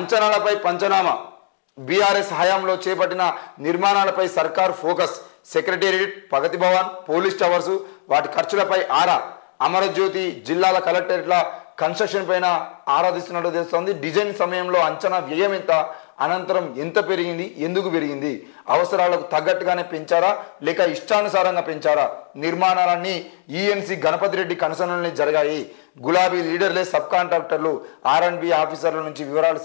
అంచనాలపై పంచనామా BRS హయాంలో చేపట్టిన నిర్మాణాలపై సర్కార్ ఫోకస్ సెక్రటేరియట్ ప్రగతి భవన్ పోలీస్ టవర్స్ వాటి ఖర్చులపై ఆరా అమరజ్యోతి జిల్లాల కలెక్టరేట్ల కన్స్ట్రక్షన్ పైన ఆరాధిస్తున్నట్టు తెలుస్తోంది డిజైన్ సమయంలో అంచనా వ్యయం ఎంత అనంతరం ఎంత పెరిగింది ఎందుకు పెరిగింది అవసరాలకు తగ్గట్టుగానే పెంచారా లేక ఇష్టానుసారంగా పెంచారా నిర్మాణాలన్నీ ఈఎన్సీ గణపతి రెడ్డి కన్సర్న్లోనే జరిగాయి గులాబీ లీడర్లే సబ్ కాంట్రాక్టర్లు ఆర్ఎండ్బి ఆఫీసర్ల నుంచి వివరాలు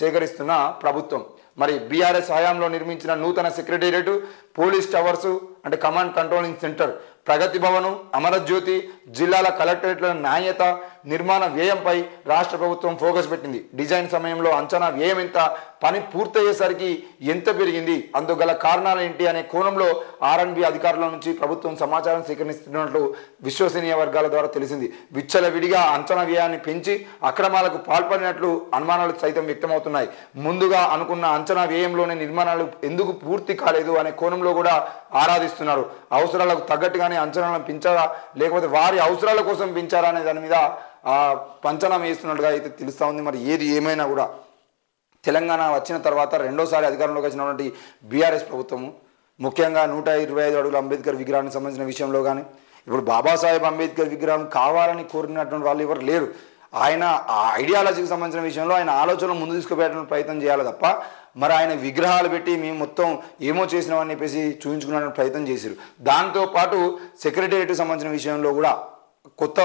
సేకరిస్తున్న ప్రభుత్వం మరి బీఆర్ఎస్ హయాంలో నిర్మించిన నూతన సెక్రటేరియట్ పోలీస్ టవర్స్ అంటే కమాండ్ కంట్రోలింగ్ సెంటర్ ప్రగతి భవను అమరజ్యోతి జిల్లాల కలెక్టరేట్ల నాణ్యత నిర్మాణ వ్యయంపై రాష్ట్ర ప్రభుత్వం ఫోకస్ పెట్టింది డిజైన్ సమయంలో అంచనా వ్యయం ఎంత పని పూర్తయ్యేసరికి ఎంత పెరిగింది అందుకు గల కారణాలు ఏంటి అనే కోణంలో ఆర్ఎండ్బి అధికారుల నుంచి ప్రభుత్వం సమాచారం సేకరిస్తున్నట్లు విశ్వసనీయ వర్గాల ద్వారా తెలిసింది విచ్చలవిడిగా అంచనా వ్యయాన్ని పెంచి అక్రమాలకు పాల్పడినట్లు అనుమానాలు సైతం వ్యక్తమవుతున్నాయి ముందుగా అనుకున్న అంచనా వ్యయంలోనే నిర్మాణాలు ఎందుకు పూర్తి కాలేదు అనే కోణంలో కూడా ఆరాధిస్తున్నారు అవసరాలకు తగ్గట్టుగానే అంచనాలను పెంచారా లేకపోతే వారి అవసరాల కోసం పెంచారా అనే దాని మీద పంచనామా వేస్తున్నట్టుగా అయితే తెలుస్తూ ఉంది మరి ఏది ఏమైనా కూడా తెలంగాణ వచ్చిన తర్వాత రెండోసారి అధికారంలోకి వచ్చినటువంటి బీఆర్ఎస్ ప్రభుత్వము ముఖ్యంగా 125 అడుగుల అంబేద్కర్ విగ్రహానికి సంబంధించిన విషయంలో కానీ ఇప్పుడు బాబాసాహెబ్ అంబేద్కర్ విగ్రహం కావాలని కోరినటువంటి వాళ్ళు ఎవరు లేరు ఆయన ఐడియాలజీకి సంబంధించిన విషయంలో ఆయన ఆలోచనలు ముందు తీసుకుపోయేటువంటి ప్రయత్నం చేయాలి తప్ప మరి ఆయన విగ్రహాలు పెట్టి మేము మొత్తం ఏమో చేసినామని చెప్పేసి చూపించుకునే ప్రయత్నం చేశారు దాంతోపాటు సెక్రటేరియట్కి సంబంధించిన విషయంలో కూడా కొత్త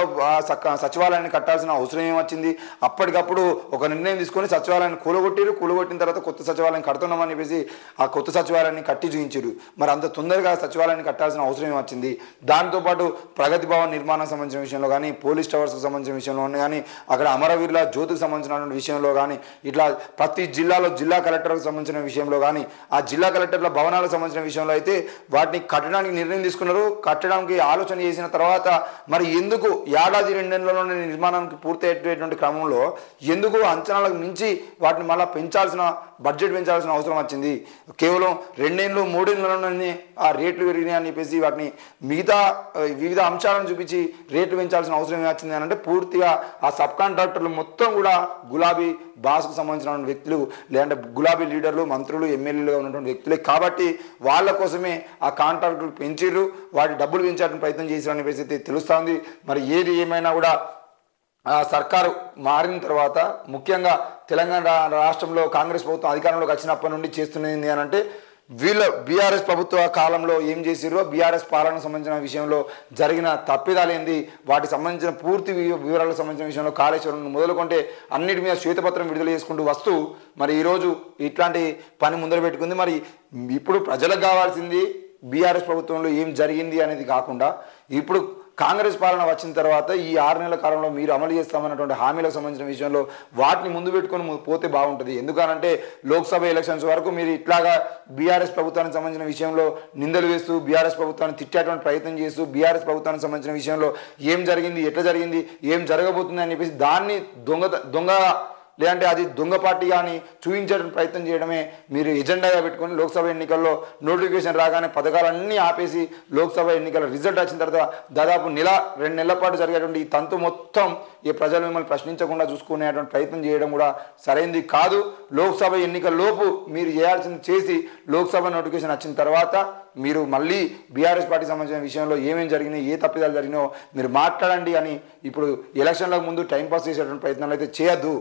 సచివాలయాన్ని కట్టాల్సిన అవసరం ఏమొచ్చింది అప్పటికప్పుడు ఒక నిర్ణయం తీసుకొని సచివాలయాన్ని కూలగొట్టిన తర్వాత కొత్త సచివాలయం కడుతున్నామని చెప్పేసి ఆ కొత్త సచివాలయాన్ని కట్టి చూపించారు మరి అంత తొందరగా సచివాలయాన్ని కట్టాల్సిన అవసరం ఏమొచ్చింది దాంతోపాటు ప్రగతి భవన్ నిర్మాణం సంబంధించిన విషయంలో కానీ పోలీస్ టవర్స్కి సంబంధించిన విషయంలో కానీ అక్కడ అమరవీరుల జ్యోతికి సంబంధించిన విషయంలో కానీ ఇట్లా ప్రతి జిల్లాలో జిల్లా కలెక్టర్కి సంబంధించిన విషయంలో కానీ ఆ జిల్లా కలెక్టర్ల భవనాలకు సంబంధించిన విషయంలో అయితే వాటిని కట్టడానికి నిర్ణయం తీసుకున్నారు కట్టడానికి ఆలోచన చేసిన తర్వాత మరి ఎందుకు ఏడాది 2 నెలల్లోనే నిర్మాణానికి పూర్తయ్యేటువంటి క్రమంలో ఎందుకు అంచనాలకు మించి వాటిని మళ్ళీ బడ్జెట్ పెంచాల్సిన అవసరం వచ్చింది కేవలం 2 ఏళ్ళు 3 ఏళ్ళలోనే ఆ రేట్లు పెరిగినాయి అని చెప్పేసి వాటిని మిగతా వివిధ అంశాలను చూపించి రేట్లు పెంచాల్సిన అవసరం వచ్చింది అని అంటే పూర్తిగా ఆ సబ్ కాంట్రాక్టర్లు మొత్తం కూడా గులాబీ బాస్కు సంబంధించిన వ్యక్తులు లేదంటే గులాబీ లీడర్లు మంత్రులు ఎమ్మెల్యేలుగా ఉన్నటువంటి వ్యక్తులే కాబట్టి వాళ్ళ కోసమే ఆ కాంట్రాక్టులు పెంచిర్రు వాటి డబ్బులు పెంచాలని ప్రయత్నం చేశారని చెప్పేసి తెలుస్తోంది మరి ఏది ఏమైనా కూడా సర్కారు మారిన తర్వాత ముఖ్యంగా తెలంగాణ రాష్ట్రంలో కాంగ్రెస్ ప్రభుత్వం అధికారంలోకి వచ్చినప్పటి నుండి చేస్తున్నది అని అంటే వీళ్ళ బీఆర్ఎస్ ప్రభుత్వ కాలంలో ఏం చేసిరో బీఆర్ఎస్ పాలనకు సంబంధించిన విషయంలో జరిగిన తప్పిదాలు ఏంది వాటికి సంబంధించిన పూర్తి వివరాలకు సంబంధించిన విషయంలో కాళేశ్వరం మొదలుకొంటే అన్నిటి మీద శ్వేతపత్రం విడుదల చేసుకుంటూ వస్తూ మరి ఈరోజు ఇట్లాంటి పని ముందర పెట్టుకుంది మరి ఇప్పుడు ప్రజలకు కావాల్సింది బీఆర్ఎస్ ప్రభుత్వంలో ఏం జరిగింది అనేది కాకుండా ఇప్పుడు కాంగ్రెస్ పాలన వచ్చిన తర్వాత ఈ 6 నెలల కాలంలో మీరు అమలు చేస్తామన్నటువంటి హామీలకు సంబంధించిన విషయంలో వాటిని ముందు పెట్టుకొని పోతే బాగుంటుంది ఎందుకనంటే లోక్సభ ఎలక్షన్స్ వరకు మీరు ఇట్లాగా బీఆర్ఎస్ ప్రభుత్వానికి సంబంధించిన విషయంలో నిందలు వేస్తూ బీఆర్ఎస్ ప్రభుత్వాన్ని తిట్టేటువంటి ప్రయత్నం చేస్తూ బీఆర్ఎస్ ప్రభుత్వానికి సంబంధించిన విషయంలో ఏం జరిగింది ఎట్లా జరిగింది ఏం జరగబోతుంది అని చెప్పేసి దాన్ని దొంగ లేదంటే అది దొంగ పార్టీ కానీ చూపించేటువంటి ప్రయత్నం చేయడమే మీరు ఎజెండాగా పెట్టుకొని లోక్సభ ఎన్నికల్లో నోటిఫికేషన్ రాగానే పథకాలన్నీ ఆపేసి లోక్సభ ఎన్నికల రిజల్ట్ వచ్చిన తర్వాత దాదాపు 1-2 నెలల పాటు జరిగేటువంటి ఈ తంతు మొత్తం ఈ ప్రజలు మిమ్మల్ని ప్రశ్నించకుండా చూసుకునేటువంటి ప్రయత్నం చేయడం కూడా సరైనది కాదు లోక్సభ ఎన్నికల లోపు మీరు చేయాల్సింది చేసి లోక్సభ నోటిఫికేషన్ వచ్చిన తర్వాత మీరు మళ్ళీ బీఆర్ఎస్ పార్టీ సంబంధించిన విషయంలో ఏమేమి జరిగినాయి ఏ తప్పిదాలు జరిగినాయో మీరు మాట్లాడండి అని ఇప్పుడు ఎలక్షన్లకు ముందు టైంపాస్ చేసేటువంటి ప్రయత్నాలు అయితే చేయొద్దు